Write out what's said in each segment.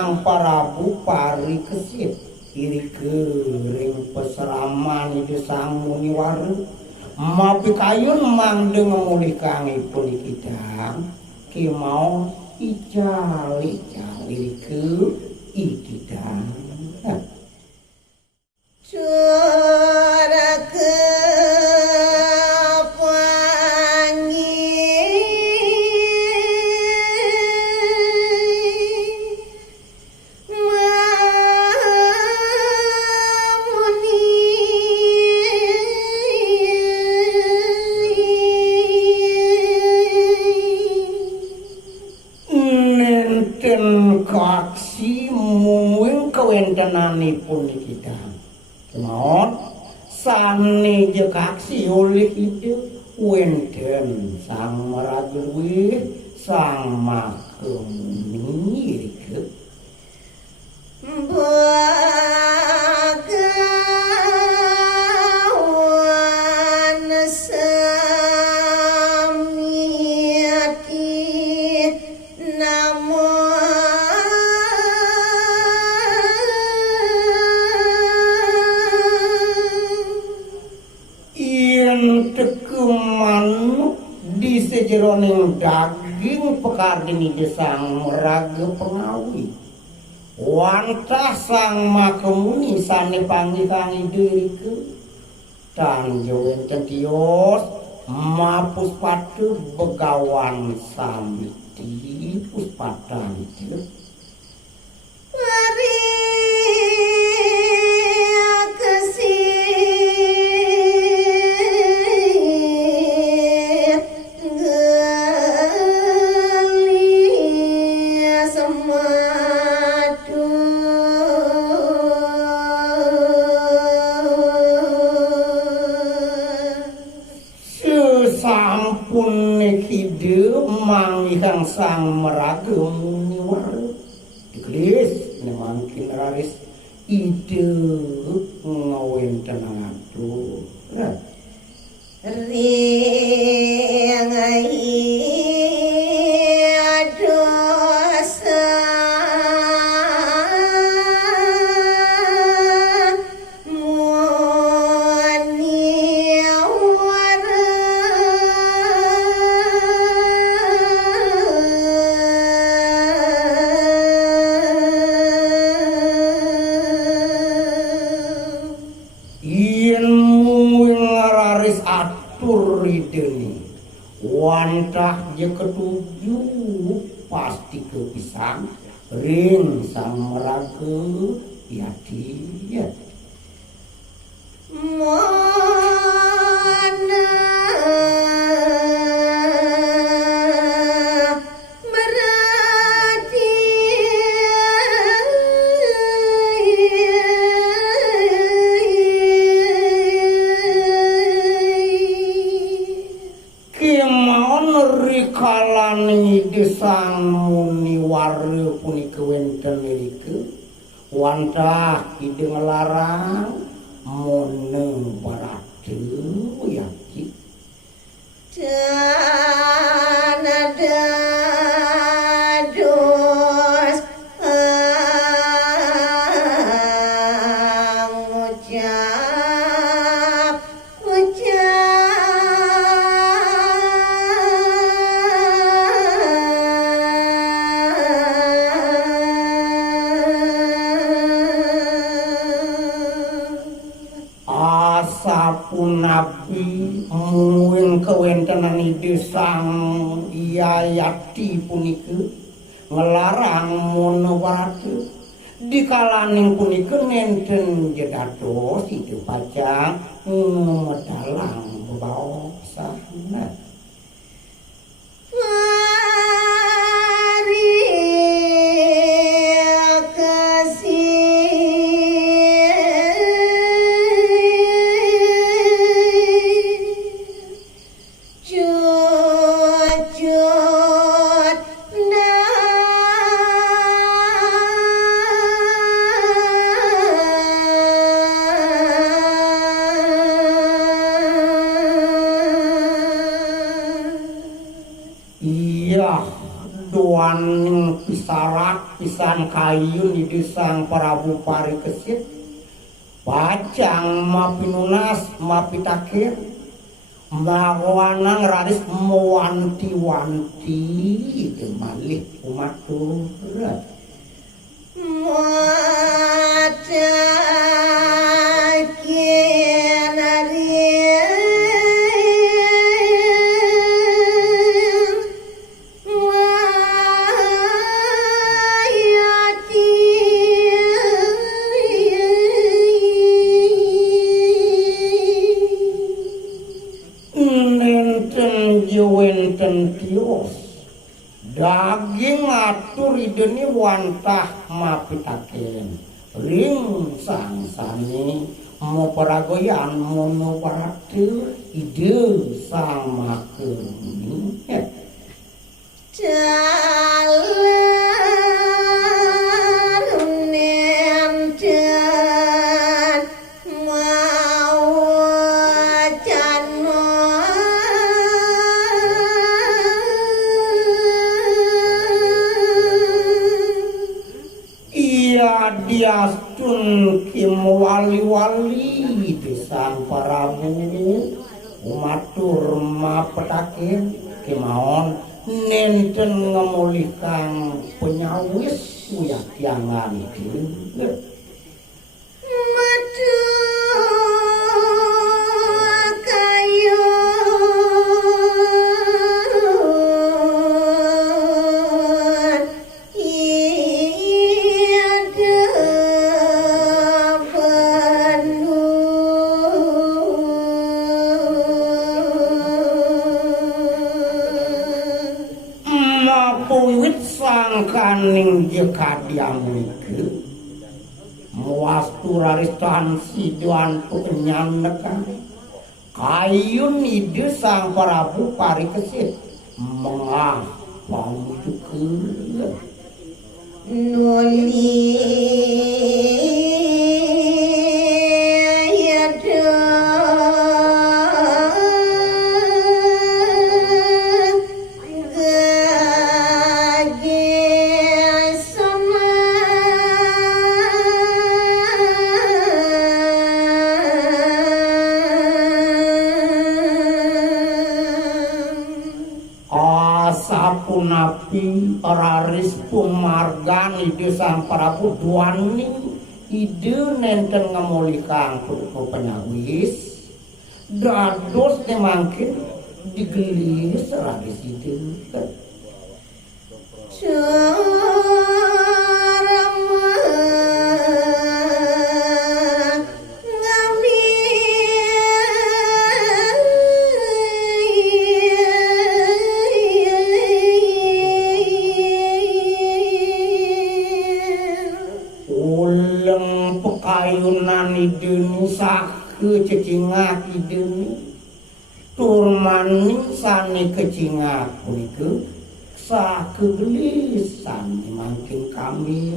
Sang Prabu pari kesit iri kering peseraman ide Sang Muniwaru mapi kayun mangde ngemulih kangipun ikidang ki mau icali ke ikidang suara ke kaksi muing kawentenanipun kita non sane je kaksi oleh itu wenten Sang Maradewi Sang Makamuni ke jeroning daging pekardini Sang Meraga Pengawi wantah Sang Makamuni sane pangi-pangi diriku tanjo enten tios mapus patu begawan samiti puspatan itu mangihan Sang Meraga Muniwaru dikelis nemangkin raris ide ngawenten atuh wantah je ketujuh pasti kepisang ring Sang Meraga yati ya Sang Muniwaru punika wenten miriku wantah ide ngelarang moneng baratu yaki dan ada dos Nabi muing kewentenan ide Sang Yayati punika ngelarang monowaratu dikalaning punika nenten jedados itu pacang medalang bebawa sana doaning pisarak pisan kayu di sang Prabu parikesit pacang mapinunas mapitakir mawanang raris mewanti-wanti malih umatur wenten tios daging atur ideni wantah mapitaken ring sangsani mau paragoyan mono paratu ide sang makeni diastun kim wali-wali pisan Prabu umatur mapetaken kemawon nenten ngemulihkan penyawis uyah-yangan iki wiwit sangkaning jekadiang niki muastu raristan siduan penyandekan kayun ide sang Prabu parikesit mengah pamujukeun nuli sapunapi raris pumargan ide sang Prabu duani ide nenten ngemulihkan kudu penyawis dados nemangkin digelis raris ide kayunan ideni sahe cecingat ideni turmaning sani kecingat punika sahe gelisan mangkin kami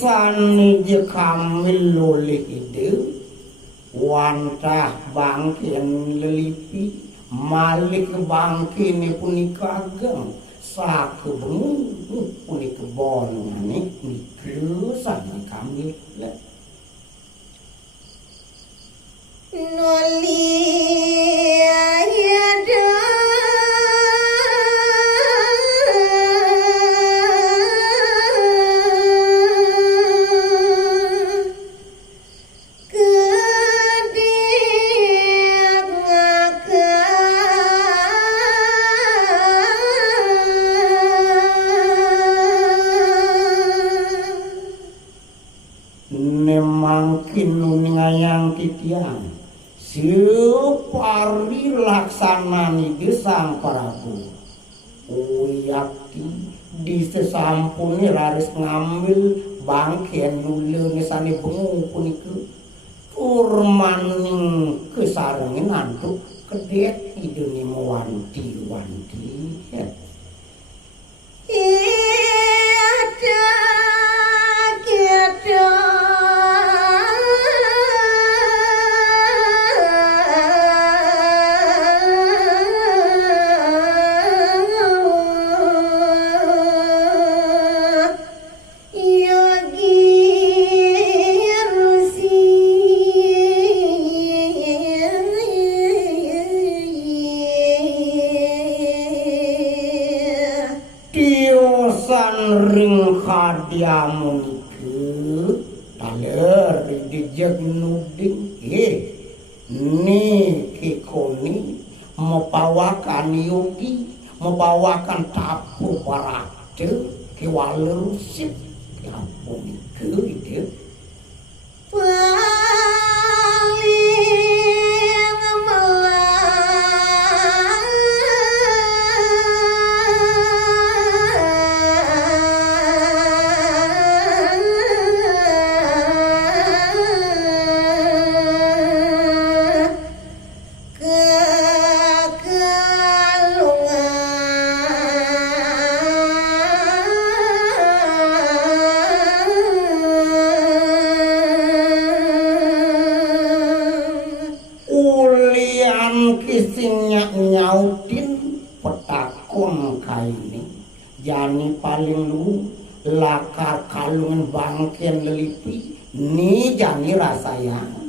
sani je kamil loleh ide wantah bangkin lelipi malik bangkin punika ageng sakebengu punika bonane niku sani kamil noli nemangkin nungayang titiang siupari laksanani sang Prabu Uyati di sesampune raris ngambil bangken nuleunge sane bengu punika turmaning kesarengin antuk kedet idune mewanti-wanti ya. Ring khadiamu niku taler dijeg nuding niki koni mepawakan yogi mepawakan tapu parate kiwalusip tapu niku ide nyautin petakon kaini jani paling lu lakar kalungan bangken lelipi ni jani rasayang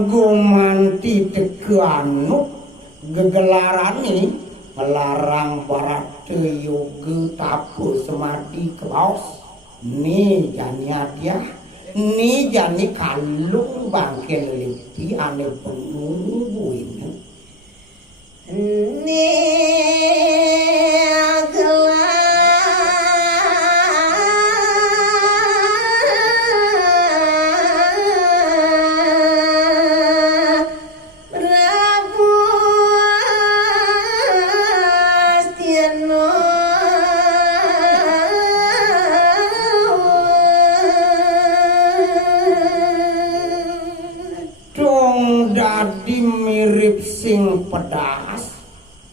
panggumanti teganuk gegelarani melarang barat yoga tapu semadi klaus ni jani hadiah ni jani kalung bangkel lipi ane penunggu ini ni dadi mirip sing pedas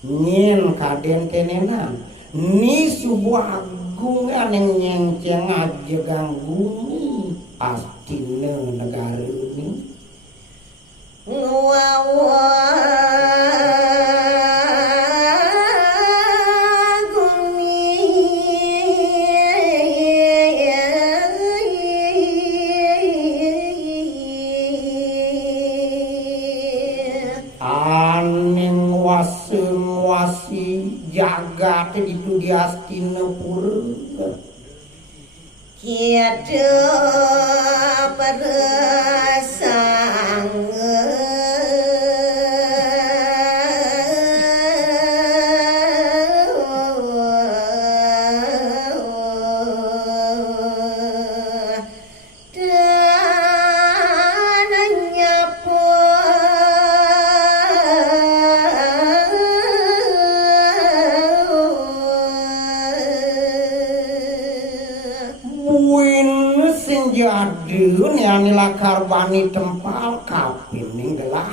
nyen kaden kenenan ni sebuah agung aneng nyenceng aja gangguni astine negara ini wasi jagat itu di Hastinapura kiada perasaan jadun yang lakar bani tempal kapining gelah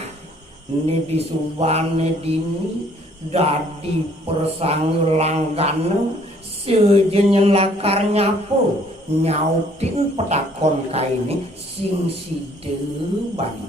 ini disubane dini dadi persangul langgana sejenyen lakar nyapo nyautin petakon kaini sing side bani